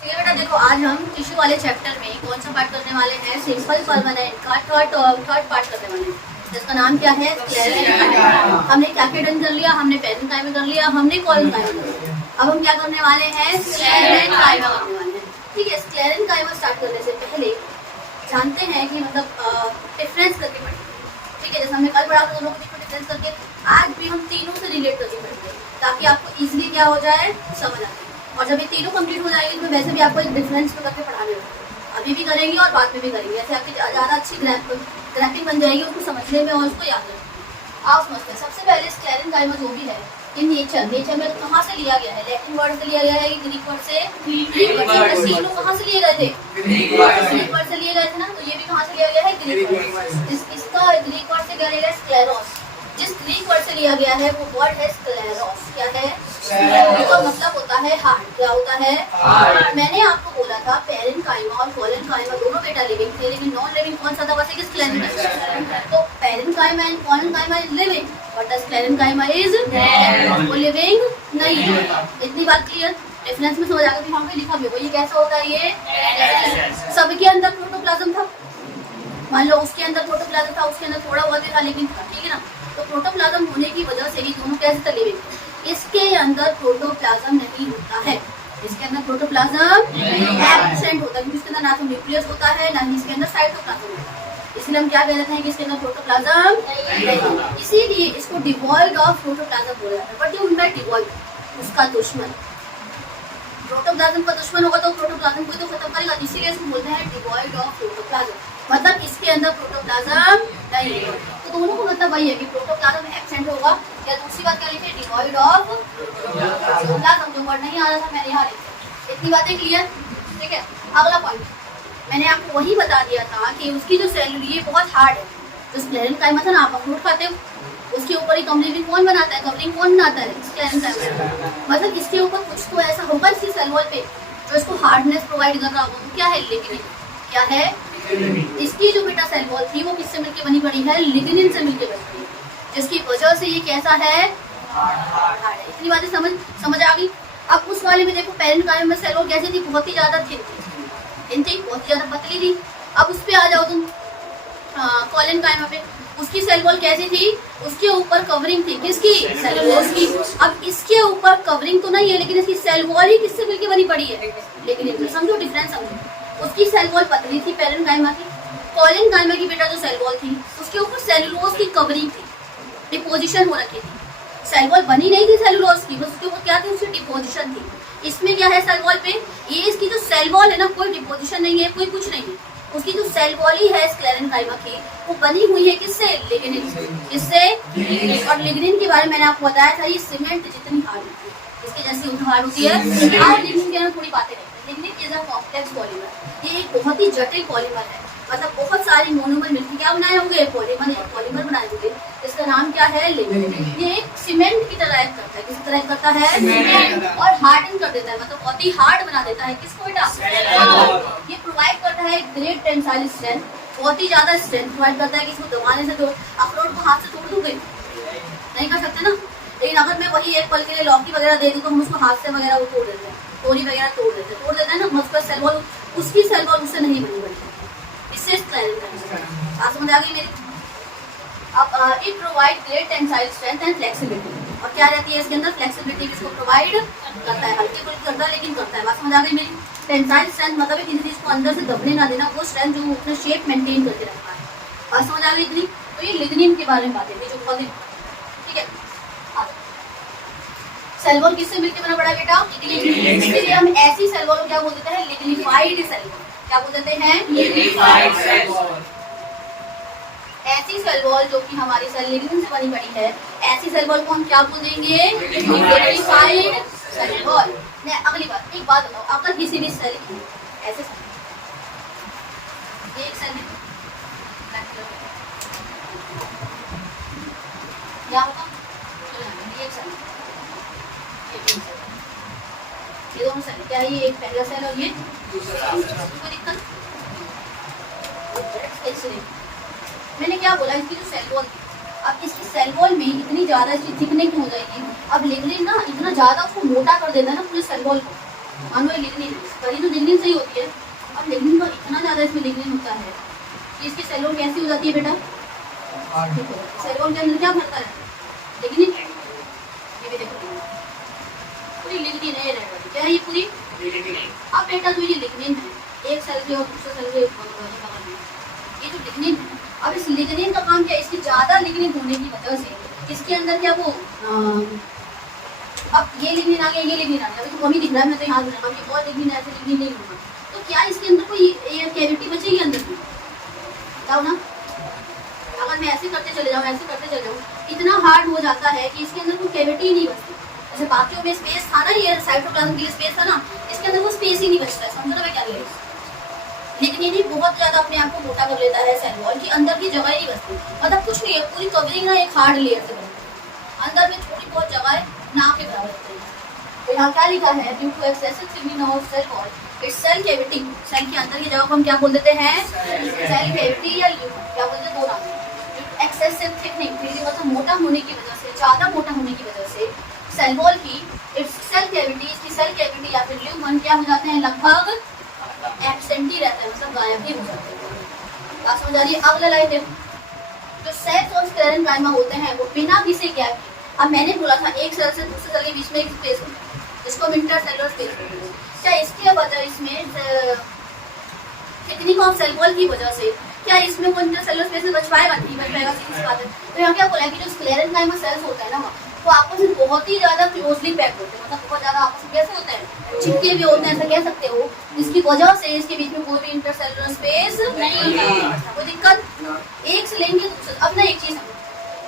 चलिए बेटा देखो, आज हम टिश्यू वाले चैप्टर में कौन सा पार्ट करने वाले हैं? सिंपल परमानेंट का थर्ड पार्ट करने वाले हैं, जिसका नाम क्या है? स्क्लेरेंकाइमा। हमने क्या डन कर लिया? हमने पेरेंकाइमा कर लिया, हमने कोलेनकाइमा कर लिया। अब हम क्या करने वाले हैं? स्क्लेरेंकाइमा करने वाले हैं। ठीक है, स्क्लेरेंकाइमा स्टार्ट करने से पहले जानते हैं कि मतलब डिफरेंस करके पढ़ेंगे। ठीक है, जैसे हमने कल पढ़ा था दोनों को डिफरेंस करके, आज भी हम तीनों से रिलेट करके पढ़ेंगे ताकि आपको इजीली क्या हो जाए, समझ आ जाए। और जब ये तीनों कंप्लीट हो जाएगी तो वैसे भी आपको एक डिफरेंस को करके पढ़ाने होगा, अभी भी करेंगे और बाद में भी करेंगे। ऐसे आपकी ज़्यादा अच्छी ग्राफिंग बन जाएगी उसको समझने में और उसको याद रखने। आप समझते हैं सबसे पहले स्क्लेरेंकाइमा जो भी है इन नेचर में कहाँ से लिया गया है? लैटिन वर्ड से लिया गया है, ग्रीक वर्ड से। कहाँ से लिए गए थे? ग्रीक वर्ड से लिए गए थे ना, तो ये भी कहाँ से लिया गया है? Greek word. इसका ग्रीक वर्ड से क्या लिया गया? स्क्लेरोस। जिस ग्रीक वर्ड से लिया गया है वो वर्ड है स्क्लेरोस। क्या है? इसका मतलब होता है हार्ट। क्या होता है? हार्ट। मैंने आपको बोला था पेरेंकाइमा और कोलेनकाइमा दोनों बेटा लिविंग थे, लेकिन नॉन लिविंग कौन सा था? बस एक स्क्लेरेंकाइमा। तो parenchyma and collenchyma is living, but sclerenchyma is dead. वो लिविंग नहीं है। इतनी बात क्लियर? डिफरेंस में समझ आ गया कि वहाँ पे लिखा भी होगा ये कैसा होता है? ये सबके अंदर प्रोटोप्लाज्म था। मान लो उसके अंदर प्रोटोप्लाज्म था, उसके अंदर थोड़ा बहुत था लेकिन था। ठीक है ना, तो प्रोटोप्लाज्म होने की वजह से ही दोनों कैसे थे? लिविंग। इसके अंदर प्रोटोप्लाज्म नहीं होता है, इसके अंदर प्रोटोप्लाज्म एब्सेंट होता है, क्योंकि इसके अंदर ना तो न्यूक्लियस होता है ना ही इसके अंदर साइटोप्लाज्म होता है। इसलिए हम क्या कहते हैं कि इसके अंदर प्रोटोप्लाज्म नहीं, इसीलिए इसको डिवॉइड ऑफ प्रोटोप्लाज्म बोला जाता है। बट ये डिवॉइड, उसका दुश्मन। प्रोटोप्लाज्म का दुश्मन होगा तो प्रोटोप्लाज्म को तो खत्म करेगा, इसीलिए इसको बोलते हैं डिवॉइड ऑफ प्रोटोप्लाज्म। मतलब इसके अंदर प्रोटोप्लाज्म नहीं होगा। तो दोनों को मतलब वही है कि प्रोटोप्लाज्म एब्सेंट होगा, या दूसरी बात क्या लिखे? Devoid of protoplasm. जो वर्ड नहीं आ रहा था मैंने यहाँ लिखा। इतनी बातें क्लियर? ठीक है, अगला पॉइंट मैंने आपको वही बता दिया था कि उसकी जो सेल ये बहुत हार्ड है। जो स्क्लेरेंकाइमा था ना, आप अखरोट खाते हो, उसके ऊपर ही कवरिंग कौन बनाता है? कवरिंग कौन बनाता है? स्क्लेरेंकाइमा। मतलब इसके ऊपर कुछ तो ऐसा होगा इसकी सेल वॉल पे जो इसको हार्डनेस प्रोवाइड कर रहा होगा। वो क्या है? लिग्निन। क्या है? इसकी जो बेटा सेल वॉल थी वो किससे मिलकर बनी पड़ी है? लिग्निन से मिलकर बनी पड़ी, जिसकी वजह से ये कैसा है? हार्ड है। इतनी बातें समझ आ गई? अब उस वाले में देखो, पेरेंकाइमा में सेल वॉल कैसी थी? बहुत ही ज्यादा थिन थी, बहुत ही ज्यादा पतली थी। अब उस पे आ जाओ तुम कोलेनकाइमा पे, उसकी सेल वॉल कैसी थी? उसके ऊपर कवरिंग थी, किसकी? सेल वॉल की। अब इसके ऊपर कवरिंग तो नहीं है, लेकिन इसकी सेल वॉल ही किससे मिलकर बनी पड़ी है? लेकिन समझो डिफरेंस समझो। उसकी सेल वॉल पतली थी पेरेंकाइमा की, कोलेनकाइमा की बेटा जो सेल वॉल थी उसके ऊपर सेलुलोज की कवरिंग थी, डिपोजिशन हो रखी थी। सेल वॉल बनी नहीं थी सेलुलोज की, बस उसके ऊपर क्या थी? उसकी डिपोजिशन थी। इसमें क्या है सेल वॉल पे? ये इसकी जो सेल वॉल है ना, कोई डिपोजिशन नहीं है, कोई कुछ नहीं है। उसकी जो सेल वॉल ही है स्क्लेरेंकाइमा की, वो बनी हुई है किससे? लिग्निन। किससे? और लिग्निन के बारे में मैंने आपको बताया था ये सीमेंट जितनी हार्ड होती है, इसकी जैसी हार्ड होती है। और लिग्निन के अंदर थोड़ी बातें रहती है। Lignin is a complex polymer, ये एक बहुत ही जटिल पॉलीमर है। मतलब बहुत सारे मोनोमर मिलकर क्या बनाए होंगे? पॉलीमर बनाए होंगे। इसका नाम क्या है? लिग्निन। ये एक सीमेंट की तरह एक्ट करता है। किस तरह एक्ट करता है? सीमेंट। और हार्डन कर देता है, मतलब बहुत ही हार्ड बना देता है। किसको बेटा? ये प्रोवाइड करता है ग्रेट टेंसाइल स्ट्रेंथ, बहुत ही ज्यादा स्ट्रेंथ प्रोवाइड करता है कि इसको दबाने से जो अखरोट को हाथ से तोड़ दूंगे नहीं कर सकते ना, लेकिन अगर मैं वही एक पल के लिए लौकी वगैरह दे दूं तो हम उसको हाथ से वगैरह वो तोड़ देते हैं, तोरी वगैरह तोड़ देते हैं ना। उसका सेल वॉल, उसकी सेल वॉल उससे नहीं बनी बनती। इससे बात समझ आ गई मेरी? अब it provide great tensile strength and flexibility. और क्या रहती है इसके अंदर? फ्लेक्सिबिलिटी इसको प्रोवाइड करता है। हल्की फुल्की करता है लेकिन करता है। बात समझ आ गई मेरी? टेंसाइल स्ट्रेंथ मतलब किसी चीज को अंदर से दबने ना देना, वो स्ट्रेंथ जो उसने शेप मेंटेन करके रखा है। बात समझ आ गई इतनी? तो ये लिग्निन के बारे में बातें थी जो बहुत। ठीक है, सेल वॉल किससे मिलकर बना पड़ा बेटा? इसलिए हम ऐसी सेल वॉल को क्या बोल देते हैं? Lignified cell wall. क्या बोल देते हैं? Lignified cell wall. ऐसी सेल वॉल जो कि हमारी सेल लिग्निन से बनी पड़ी है, ऐसी सेल वॉल को हम क्या बोल देंगे? Lignified cell wall. अगली बात, एक बात बताओ, अगर किसी भी सेल की ऐसे एक सेल है क्या होगा? एक सेल, ये दोनों सेल क्या है? ये एक पहला सेल और ये दूसरा सेल। कोई दिक्कत? मैंने क्या बोला? इसकी जो सेल वॉल थी, अब इसकी सेल वॉल में इतनी ज्यादा इसकी थिकनेस हो जाएगी। अब लिग्निन ना इतना ज्यादा उसको मोटा कर देता है ना पूरे सेल वॉल को, मानो ये लिग्निन है, पहली तो लिग्निन सही होती है, अब लिग्निन का इतना ज़्यादा इसमें लिग्निन होता है कि इसकी सेल वॉल कैसी हो जाती है बेटा, सेल वॉल के अंदर क्या भरता है, लिग्निन। ये भी देखो पूरी लिग्निन है, क्या है ये पूरी। अब बेटा जो ये लिग्निन है, एक सेल के और दूसरे सेल के ये जो लिग्निन है, अब इस लिग्निन का काम क्या है, इसकी ज़्यादा लिग्निन होने की वजह से इसके अंदर क्या वो अब ये लिग्निन आ गया, ये लिग्निन आ गया, अभी तो कम ही दिख रहा है, मैं तो यहाँ दूंगा कि और लिग्निन ऐसे लिग्निन नहीं होगा, तो क्या इसके अंदर कोई एयर कैविटी बचेगी अंदर में, बताओ ना। अगर मैं ऐसे करते चले जाऊँ इतना हार्ड हो जाता है कि इसके अंदर कोई कैविटी ही नहीं बचती। जैसे बाकियों में स्पेस था ना, ये साइटोप्लाज्म के लिए स्पेस था ना, इसके अंदर वो स्पेस ही नहीं बचता है, समझ रहे मैं क्या ले। लिग्निन ही बहुत ज्यादा अपने आप को मोटा कर लेता है, सेल वॉल की अंदर की जगह ही नहीं बचती, मतलब कुछ नहीं है, पूरी कवरिंग ना एक हार्ड लेयर से बनती है, अंदर में थोड़ी बहुत जगह ना के बराबर होती है। तो यहाँ क्या लिखा है, due to excessive thickening of cell wall it's cell cavity, cell के अंदर की जगह को हम क्या बोल देते हैं, सेल कैविटी या क्या बोलते हैं, दो नाम। एक्सेसिव थिकनिंग मतलब मोटा होने की वजह से, ज्यादा मोटा होने की वजह से सेल वॉल की इट्स सेल कैविटी, इसकी सेल कैविटी या फिर ल्यूमन क्या हो जाते हैं, लगभग एब्सेंट ही रहता है, मतलब गायब ही हो जाते हैं। बात समझ आ रही है। अगला लाइन देखो, जो सेल्स और स्क्लेरेन्काइमा होते हैं वो बिना किसी गैप के, अब मैंने बोला था एक सेल से दूसरे सेल के बीच में एक स्पेस होता है जिसको हम इंटरसेलुलर स्पेस बोलते हैं, क्या इसकी वजह इसमें थिकनिंग ऑफ सेल वॉल की वजह से क्या इसमें कोई इंटरसेलुलर स्पेस बच पाएगा, नहीं बच पाएगा, सीधी बात है। तो यहाँ क्या बोला है कि जो स्क्लेरेन्काइमा सेल्स होता है ना, वो आपस में बहुत ही ज्यादा क्लोजली पैक होते हैं, मतलब बहुत ज्यादा आपस में कैसे होते हैं, चिपके भी होते हैं, ऐसा कह सकते हो, जिसकी वजह से इसके बीच में कोई भी इंटरसेलुलर स्पेस नहीं है, कोई दिक्कत। एक से लेंगे दूसरे, अब ना एक चीज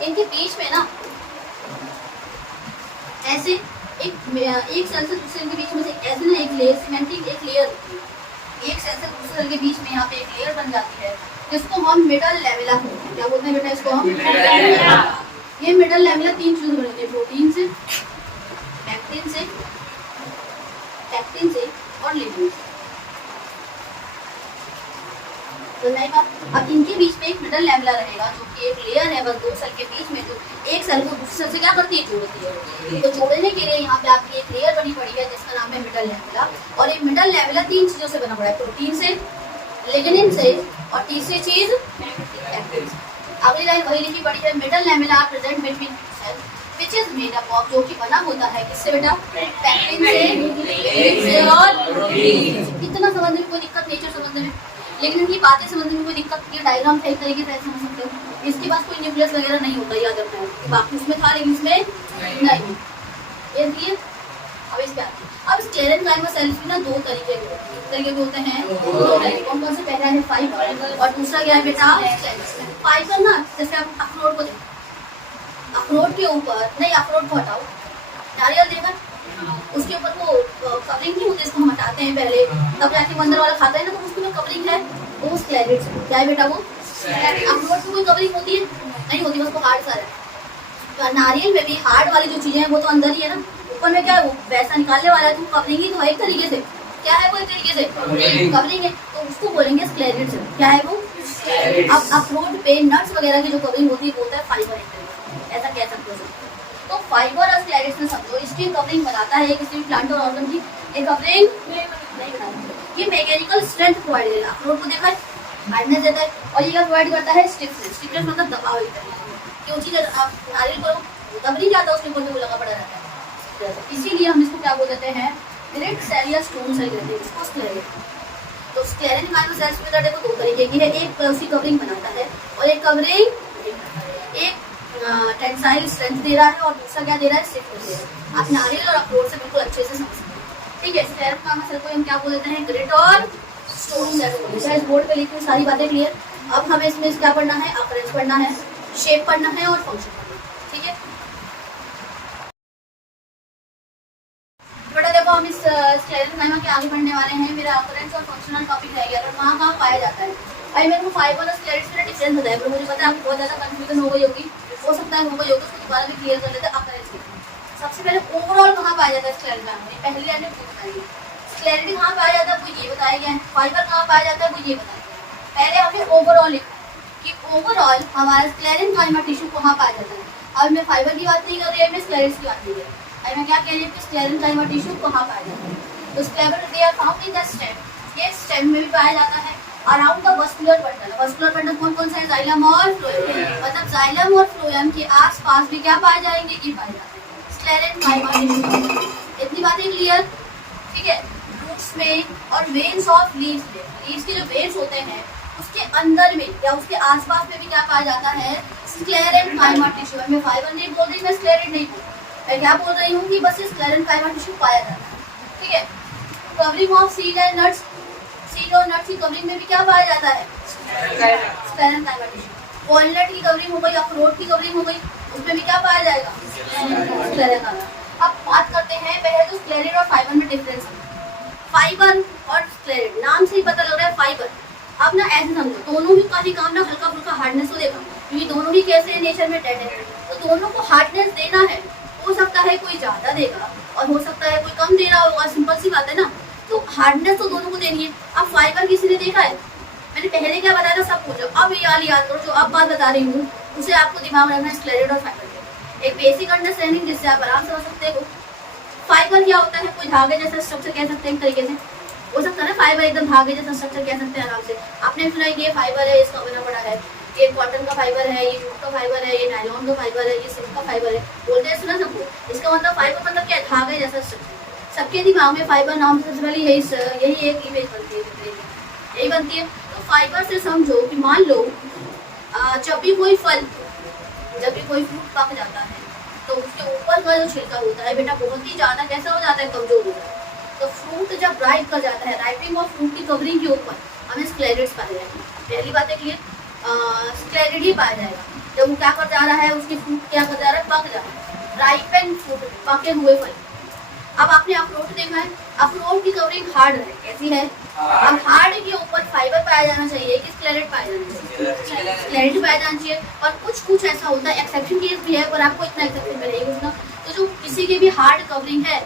इनके बीच में ना ऐसे एक सेल से दूसरे के बीच में से ऐसे ना एक लेयर, सीमेंटिक एक लेयर होती है, एक सेल से दूसरे सेल के बीच में यहाँ पे एक लेयर बन जाती है जिसको हम मिडल लेविला, क्या बोलते हैं बेटा इसको हम, ये मिडल लेविला तीन चीजों से बनी होती है, प्रोटीन से, पैक्टिन से और लिग्निन से। तो नहीं बात, अब इनके बीच में एक मिडल लेविला रहेगा जो कि एक लेयर है बस दो सेल के बीच में, जो एक सेल को दूसरे सेल से क्या करती है, जोड़ती है। तो जोड़ने के लिए यहाँ पे आपकी एक लेयर बनी पड़ी है जिसका नाम है मिडल लेविला, और ये मिडल लेविला तीन चीजों से बना पड़ा है, प्रोटीन से, लिग्निन से और तीसरी चीज पैक्टिन से। अगली लाइन वही लिखी पड़ी है, मिडल लेविला present between cell which is made up of, जो कि बना होता है किससे बेटा, पैक्टिन से, लिग्निन से और प्रोटीन से। इतना समझने में कोई दिक्कत, नेचर समझने में, लेकिन इनकी बातें समझने में कोई दिक्कत, ये डायग्राम से एक तरीके से समझ सकते हो। इसके पास कोई न्यूक्लियस वगैरह नहीं होता, याद रखना है, बाकी उसमें था लेकिन इसमें नहीं, ये देखिए। अब इस पे अब स्क्लेरेन्काइमा सेल्स भी ना दो तरीके के होते हैं, कौन कौन से, पहला है फाइबर और दूसरा क्या है बेटा, फाइबर ना, जैसे हम अखरोट को देखो, अखरोट के ऊपर नहीं, अखरोट को हटाओ, नारियल देखा, उसके ऊपर वो कवरिंग नहीं होती, इसको हम हटाते हैं पहले, तब जाके वो अंदर वाला खाता है ना, तो उसमें कवरिंग है, वो स्क्लेरेट क्या है बेटा, वो अखरोट में कोई कवरिंग होती है नहीं होती, उसको हार्ड सा है। नारियल में भी हार्ड वाली जो चीजें हैं वो तो अंदर ही है ना, ऊपर में क्या है, वो वैसा निकालने वाला है, तो कवरिंग ही तो है एक तरीके से, क्या है वो एक तरीके से कवरिंग है, तो उसको बोलेंगे स्क्लेरेट, क्या है वो। अब अखरोट पे नट्स वगैरह की जो कवरिंग होती है वो होता है फाइबर, ऐसा कह सकते हो। तो फाइबर और स्क्लेरेट में समझो, इसकी कवरिंग बनाता है किसी भी प्लांट और ऑर्गन की, एक कवरिंग नहीं बनाता, ये मैकेनिकल स्ट्रेंथ प्रोवाइड देता है, अखरोट को देखा है हार्डनेस देता है, और ये क्या प्रोवाइड करता है, स्टिफनेस, स्टिफनेस मतलब दबाव ही है, क्यों चीज आप नारियल को दब नहीं जाता, उसके ऊपर वो लगा पड़ा रहता है, इसीलिए हम इसको क्या बोल देते हैं, ग्रेट सेल या स्टोन सेल कहते हैं इसको, स्क्लेरेट। तो स्क्लेरेन्काइमा सेल्स में देखो दो तरीके की है, एक उसकी कवरिंग बनाता है और एक कवरिंग एक टेंसाइल स्ट्रेंथ दे रहा है और दूसरा क्या दे रहा है, स्टिफनेस दे रहा है। आप नारियल और अखरोट से बिल्कुल अच्छे से समझ सकते हैं, ठीक है। स्क्लेरेन्काइमा सेल को हम क्या बोल देते हैं, ग्रेट और स्टोन सेल बोल देते हैं। इस बोर्ड पे लिखी हुई सारी बातें क्लियर। अब हमें इसमें क्या पढ़ना है, अकरेंस पढ़ना है, शेप पढ़ना है और फंक्शन पढ़ना है, ठीक है। बेटा देखो हम इस स्क्लेरेन्काइमा के आगे बढ़ने वाले हैं, मेरा अकरेंस और फंक्शनल टॉपिक रह गया, और कहाँ पाया जाता है। भाई मेरे को फाइबर और स्क्लेरेट में डिफरेंस बताया, पर मुझे पता है आपको बहुत ज़्यादा कंफ्यूजन हो गई होगी, हो सकता है हो गई होगी, उसको दोबारा भी क्लियर कर लेते हैं। अकरेंस की सबसे पहले ओवरऑल कहाँ पाया जाता है स्क्लेरेन्काइमा, पहली आपने बताइए, स्क्लेरेट कहाँ पाया जाता है वो ये बताया गया है, फाइबर कहाँ पाया जाता है वो ये बताया गया है। पहले हमें ओवरऑल लिखा कि ओवरऑल हमारा स्क्लेरेन्काइमा टिश्यू कहाँ पाया जाता है। अब मैं फाइबर की बात नहीं कर रही है, मैं स्क्लेरेट की बात नहीं कर रही, मैं क्या कह रही हूँ कि स्क्लेरेन्काइमा टिश्यू कहाँ पाया जाता है। तो तो scleral they are found in the stem, ये स्टेम में भी पाया जाता है। Around the vascular bundle, vascular bundle कौन कौन सा है, जाइलम और फ्लोएम, मतलब जाइलम और फ्लोएम के आसपास भी क्या पाए जाएंगे, ये पाए जाते हैं स्क्लेरल फाइबर। इतनी बातें क्लियर, ठीक है। रूट्स में और वेन्स ऑफ लीव्स में, लीव्स के जो वेन्स होते हैं उसके अंदर में या उसके आसपास में भी क्या पाया जाता है, स्क्लेरल फाइबर टिश्यू। मैं फाइबर नहीं बोल रही, मैं स्क्लेरल नहीं बोल, मैं क्या बोल रही हूँ कि बस स्क्लेरल फाइबर टिश्यू पाया जाता है, ठीक है। Covering of seed and nuts, seed और नट्स की कवरिंग में भी क्या पाया जाता है, स्क्लेरल फाइबर टिश्यू। वॉलनट की कवरिंग हो गई, अखरोट की कवरिंग हो गई, उसमें भी क्या पाया जाएगा, स्क्लेरल फाइबर। अब बात करते हैं पहले तो स्क्लेरल और फाइबर में डिफरेंस। फाइबर और स्क्लेरल, नाम से ही पता लग रहा है फाइबर। अब ना ऐसे समझो, दोनों ही का ही काम ना हल्का फुल्का हार्डनेस को देगा, क्योंकि दोनों ही कैसे नेचर में डेड है, तो दोनों को हार्डनेस देना है। हो सकता है कोई ज्यादा देगा और हो सकता है कोई कम दे रहा होगा, सिंपल सी बात है ना। तो हार्डनेस तो दोनों को देनी है। अब फाइबर किसी ने देखा है, मैंने पहले क्या बताया था सब पूछो, अब याद करो जो अब बात बता रही हूँ उसे आपको दिमाग में रखना है, स्क्लेरल और फाइबर के एक बेसिक अंडरस्टैंडिंग जिससे आप आराम से समझ सकते हो। फाइबर क्या होता है, कोई धागे जैसा स्ट्रक्चर कह सकते हैं एक तरीके से, हो सकता है ना फाइबर एकदम धागे जैसा स्ट्रक्चर कह सकते हैं आराम से। आपने सुना ये फाइबर है, इसका बना पड़ा है, ये कॉटन का फाइबर है, ये जूट का फाइबर है, ये नायलॉन का फाइबर है, ये सिल्क का फाइबर है, बोलते हैं सुना सबको। इसका मतलब फाइबर मतलब क्या है, धागे जैसा स्ट्रक्चर। सबके दिमाग में फाइबर नाम से सबसे पहले यही एक इमेज बनती है, यही बनती है। तो फाइबर से समझो कि मान लो जब भी कोई फ्रूट पक जाता है तो उसके ऊपर का जो छिलका होता है बेटा बहुत ही ज्यादा कैसा हो जाता है, कमजोर हो जाता है। तो फ्रूट जब राइप कर जाता है, राइपिंग ऑफ फ्रूट की कवरिंग के ऊपर हमें स्क्लेरल्स पाया जाएगा। पहली बात है कि स्क्लेरल ही पाया जाएगा। जब वो क्या कर जा रहा है, उसके फ्रूट क्या कर जा रहा है, पक जा रहा है, राइपेन फ्रूट, पके हुए फल। अब आपने अखरोट देखा है, अखरोट की कवरिंग हार्ड है, कैसी है, अब हार्ड के ऊपर फाइबर पाया जाना चाहिए कि स्क्लेरल पाया जाना चाहिए, स्क्लेरल पाया जाना चाहिए। और कुछ ऐसा होता है, एक्सेप्शन केस भी है, पर आपको इतना एक्सेप्शन मिलेगा उसका। तो जो किसी की भी हार्ड कवरिंग है,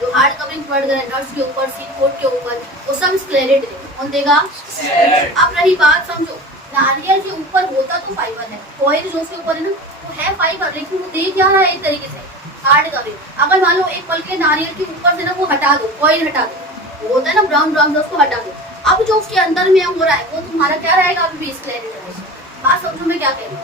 जो हार्ड कवरिंग प्रोवाइड कर रहे हैं नट्स के ऊपर, सीड कोट के ऊपर, वो सब स्क्लेरल देगा। कौन देगा? अब रही बात, समझो नारियल के ऊपर होता तो फाइबर है, ऑयल जो उसके ऊपर है ना वो है फाइबर, लेकिन वो दे क्या रहा है एक तरीके से हार्ड कवरिंग। अगर मान लो एक पल के नारियल के ऊपर से ना वो हटा दो, ऑयल हटा दो, वो होता है ना ब्राउन ब्राउन, उसको हटा दो, अब जो उसके अंदर में हो रहा है वो तुम्हारा क्या रहेगा, अभी भी स्क्लेरल रहेगा। बात समझो मैं क्या कह रही हूँ।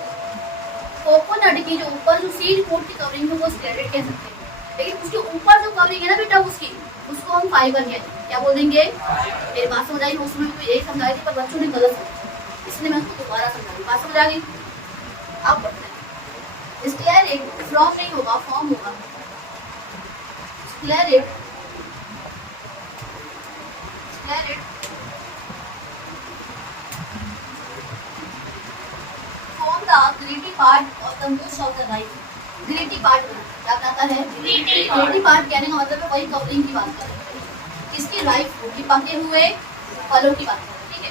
कोकोनट की जो ऊपर जो सीड कोट की कवरिंग है वो स्क्लेरल कह सकते हैं, लेकिन उसके ऊपर जो कवरिंग है ना बेटा उसको हम फाइबर कहते हैं। क्या बोल देंगे? मेरी बात समझ आई? उसमें भी यही समझाई थी पर बच्चों ने गलत समझा, इसलिए मैं उसको दोबारा समझा रही। बात समझ आ गई? अब बढ़ते हैं। स्क्लेरल फ्रॉम नहीं होगा, फॉर्म होगा। Scleral form the gritty part of the most of the rice. Gritty part क्या कहता है? ग्रीटी पार्ट कहने का मतलब है वही कवरिंग की बात कर रहे हैं, किसकी? राइप फ्रूट की, पके हुए फलों की बात कर रहे हैं, ठीक है।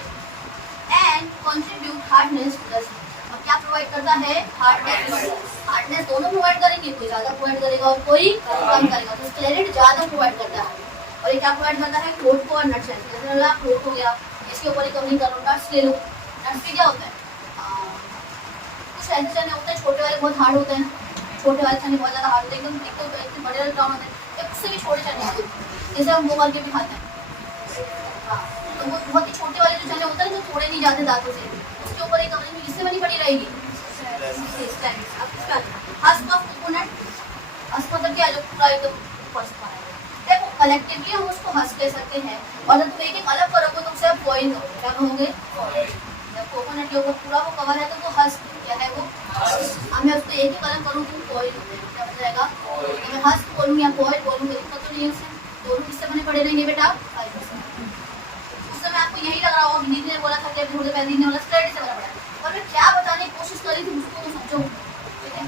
And contribute hardness to the seed, अब क्या प्रोवाइड करता है? हार्डनेस दोनों प्रोवाइड करेंगे, कोई ज्यादा प्रोवाइड करेगा और कोई कम करेगा। तो स्क्लेरल ज्यादा प्रोवाइड करता है और ये क्या प्रोवाइड करता है? फ्रूट को और नट्स। जैसे फ्रूट हो गया, इसके ऊपर कवरिंग करो, नट्स ले लो। नट्स में क्या होता है? कुछ ऐसे चने होते हैं छोटे वाले, बहुत हार्ड होते हैं, छोटे वाले चने बहुत ज्यादा हार्ड होते हैं, एकदम बड़े वाले ब्राउन होते हैं, उससे भी छोटे चने होते हैं, जैसे हम वो करके भी खाते हैं। हाँ, तो वो बहुत ही छोटे वाले जो चने होते हैं जो थोड़े नहीं जाते दांतों से, उसके ऊपर एक कवरिंग किससे बनी पड़ी रहेगी? हस्क ऑफ कोकोनट, हस्क मतलब क्या, जो पूरा एकदम ऊपर से खाया है। देखो कलेक्टिवली हम उसको हस्क कह सकते हैं, और जब तुम एक एक अलग करोगे तो उसे आप बॉइल करोगे, क्या कहोगे? जब कोकोनट के ऊपर पूरा वो कवर है तो हस्क क्या है? वो मैं उसको एक ही कलम करूँ तो बॉइल हो जाएगा, क्या बन जाएगा? मैं हस्क बोलूँ या बॉइल बोलूँ दिक्कत तो नहीं है उससे, दोनों किससे बने पड़े रहेंगे बेटा? फाइबर से। उस समय आपको यही लग रहा होगा, दीदी ने बोला था कि अभी थोड़ी देर पहले बोला स्क्लेरल से बना पड़ा है, और मैं क्या बताने की कोशिश कर रही थी उसको तो समझो, ठीक है।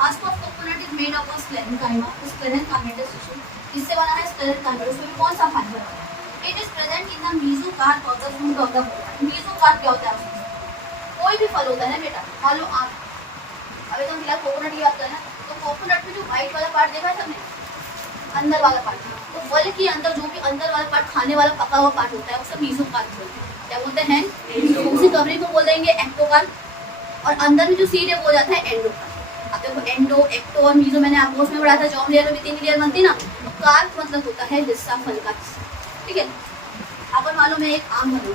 Husk of coconut is made of sclerenchyma, sclerenchymatous tissue, किससे बना है? स्क्लेरेंकाइमा। उसमें कौन सा फाइबर है? It is present in the mesocarp of the fruit of the coconut. Mesocarp क्या होता है? कोई भी फल होता है ना बेटा, मान लो आम, अभी तो हम फिलहाल कोकोनट की बात करें ना, तो कोकोनट में जो व्हाइट वाला पार्ट देखा है सबने, अंदर वाला पार्ट, तो फल के अंदर जो भी अंदर वाला पार्ट, खाने वाला पका हुआ पार्ट होता है उसे मेसोकार्प बोलते हैं। क्या बोलते हैं? उसी कवरिंग को बोल देंगे एक्टोकार्प, और अंदर में जो सीड है वो जाता है एंडोकार्प। अब देखो एंडो, एक्टो और मीजो मैंने आपको उसमें पढ़ा था, जॉम लेयर में भी 3 लेयर बनती ना, कार्प मतलब होता है हिस्सा, फल का हिस्सा, ठीक है। अपन मालूम है एक आम बनूँ,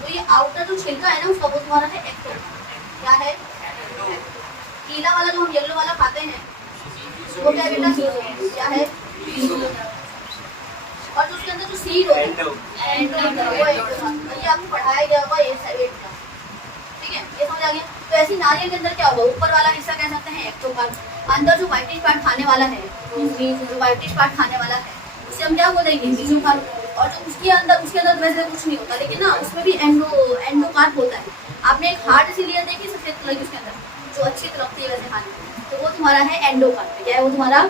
तो ये आउटर जो छिलका है ना उसका वो तुम्हारा है एक्टो, क्या है, पीला वाला जो हम येलो वाला खाते हैं वो क्या है बेटा, क्या है, और जो उसके अंदर जो सीड होता है वो ये आपको पढ़ाया गया होगा ये ठीक है, ये समझ आ गया। तो ऐसी नारियल के अंदर क्या होगा, ऊपर वाला हिस्सा कह सकते हैं एक्टोकार्प, अंदर जो व्हाइटिश पार्ट खाने वाला है, जो व्हाइटिश पार्ट खाने वाला है उसे हम क्या बोलेंगे, मेसोकार्प। और जो उसके अंदर वैसे कुछ नहीं होता, लेकिन ना उसमें भी एंडोकार्प होता है। आपने एक हार्ड सी लेयर देखी सफेद कलर की, उसके अंदर जो अच्छी लगती है वैसे खाने में, तो वो तुम्हारा है एंडोकार्प। क्या है वो तुम्हारा,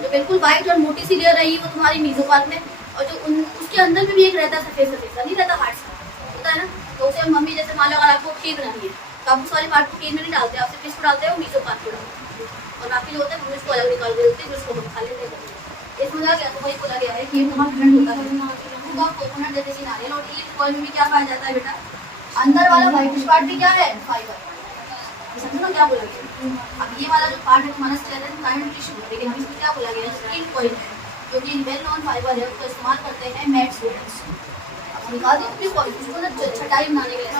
जो बिल्कुल व्हाइट और मोटी सी लेयर रही वो तुम्हारी मेसोकार्प में, और जो उसके अंदर में भी एक रहता है सफेद सफेद सा, नहीं रहता हार्ड सा होता है ना, तो उसे मम्मी जैसे मान लो अगर आपको खीर बनानी है तो आप उस वाले पार्ट को खीर में नहीं डालते, आप सिर्फ किसको डालते हो, मेसोकार्प को डालते हैं, और बाकी जो होता है उसको अलग निकाल के देते हैं, उसको हम खा लेते हैं। ये समझा गया, तो वही बोला गया है कि बहुत ठंड होता है और कोकोनट जैसे कि नारियल और ईल्ड ऑयल में भी क्या पाया जाता है बेटा, अंदर वाला व्हाइटिश पार्ट भी क्या है, फाइबर। समझो ना क्या बोला गया। अब ये वाला जो पार्ट है तुम्हारा स्क्लेरल काइंड टिश्यू है, लेकिन हम इसमें क्या बोला गया, स्किन ऑयल है जो कि वेल नोन फाइबर है, उसको इस्तेमाल करते हैं मैट स्टूडेंट्स। अब निकाल दो भी ऑयल, उसको ना छटाई बनाने के लिए,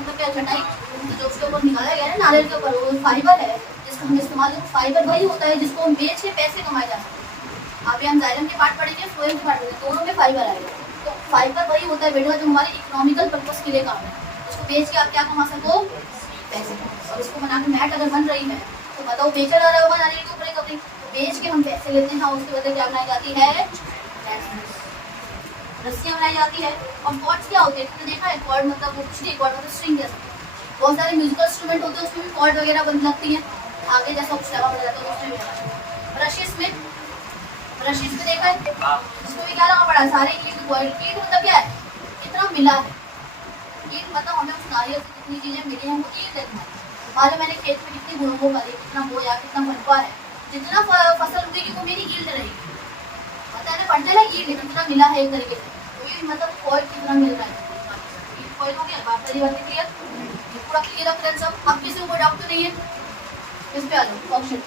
मतलब क्या छटाई, तो जो उसके ऊपर निकाला गया है नारियल के ऊपर वो फाइबर है जिसको हम इस्तेमाल, फाइबर वही होता है जिसको हम बेच के पैसे कमाए जा सकते हैं। अभी हम जाइलम के पार्ट पढ़ेंगे, फ्लोएम के पार्ट पढ़ेंगे, दोनों में फाइबर आएगा। तो फाइबर वही होता है बेटा जो हमारे इकोनॉमिकल पर्पज के लिए काम है, उसको बेच के आप क्या कमा सको, पैसे। और इसको बना के मैट अगर बन रही है तो बताओ बेचा जा रहा होगा नारियल के ऊपर कपड़े, बेच के हम पैसे लेते हैं, उसके बदले क्या बनाई जाती है, रस्सियाँ बनाई जाती है। और कॉर्ड्स क्या होते हैं, तुमने देखा है कॉर्ड मतलब वो कुछ नहीं, कॉर्ड मतलब स्ट्रिंग जैसा, बहुत सारे म्यूजिकल इंस्ट्रूमेंट होते हैं उसमें भी कॉर्ड वगैरह बन लगती है, आगे जैसा कुछ लगा पड़ जाता है उसमें भी। ब्रशेस में देखा है उसमें भी क्या लगा पड़ा, सारे ईट मतलब क्या है, कितना मिला है, ईट मतलब हमें उस नारियल से कितनी चीजें मिली हैं वो ईट देता है। मान लो मैंने खेत में कितनी गुड़ों करी, कितना बोया, कितना बनपा है, जितना फसल उगेगी वो मेरी ईल्ड रहेगी, पता है ना, पढ़ते हैं ईल्ड कितना मिला है एक तरीके से, तो ईल्ड मतलब कॉइल कितना मिल रहा है, कॉइल हो गया, बात पहली बात क्लियर, ये पूरा क्लियर है फ्रेंड्स। अब किसी को कोई डाउट तो नहीं है, इस पे आ जाओ ऑप्शन।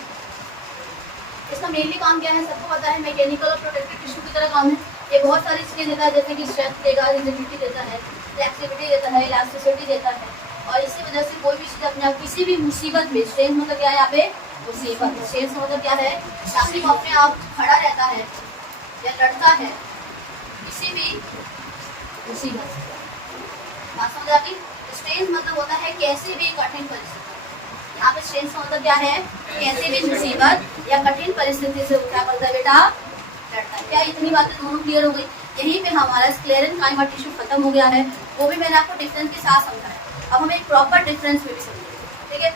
इसका मेनली काम क्या है सबको पता है, मैकेनिकल और प्रोटेक्टिव टिश्यू की तरह काम है। ये बहुत सारी चीज़ें देता है, जैसे कि स्ट्रेंथ देगा, रिजिडिटी देता है, फ्लेक्सिबिलिटी देता है, इलास्टिसिटी देता है, और इसी वजह से कोई भी चीज़ अपने आप किसी भी मुसीबत में, स्ट्रेंथ मतलब क्या है यहाँ पे, मुसीबत, स्ट्रेंथ मतलब क्या है, ताकि वो अपने आप खड़ा रहता है या लड़ता है किसी भी मुसीबत से। बात समझ आती, स्ट्रेंथ मतलब होता है कैसी भी कठिन परिस्थिति, यहाँ पे स्ट्रेंथ का मतलब क्या है, कैसे भी मुसीबत या कठिन परिस्थिति से क्या करता है बेटा, लड़ता है। क्या इतनी बातें दोनों क्लियर हो गई, यहीं पे हमारा स्क्लेरेंकाइमा टिश्यू खत्म हो गया है, वो भी मैंने आपको डिफरेंस के साथ समझाया। अब हम एक प्रॉपर डिफरेंस में भी समझेंगे, ठीक है।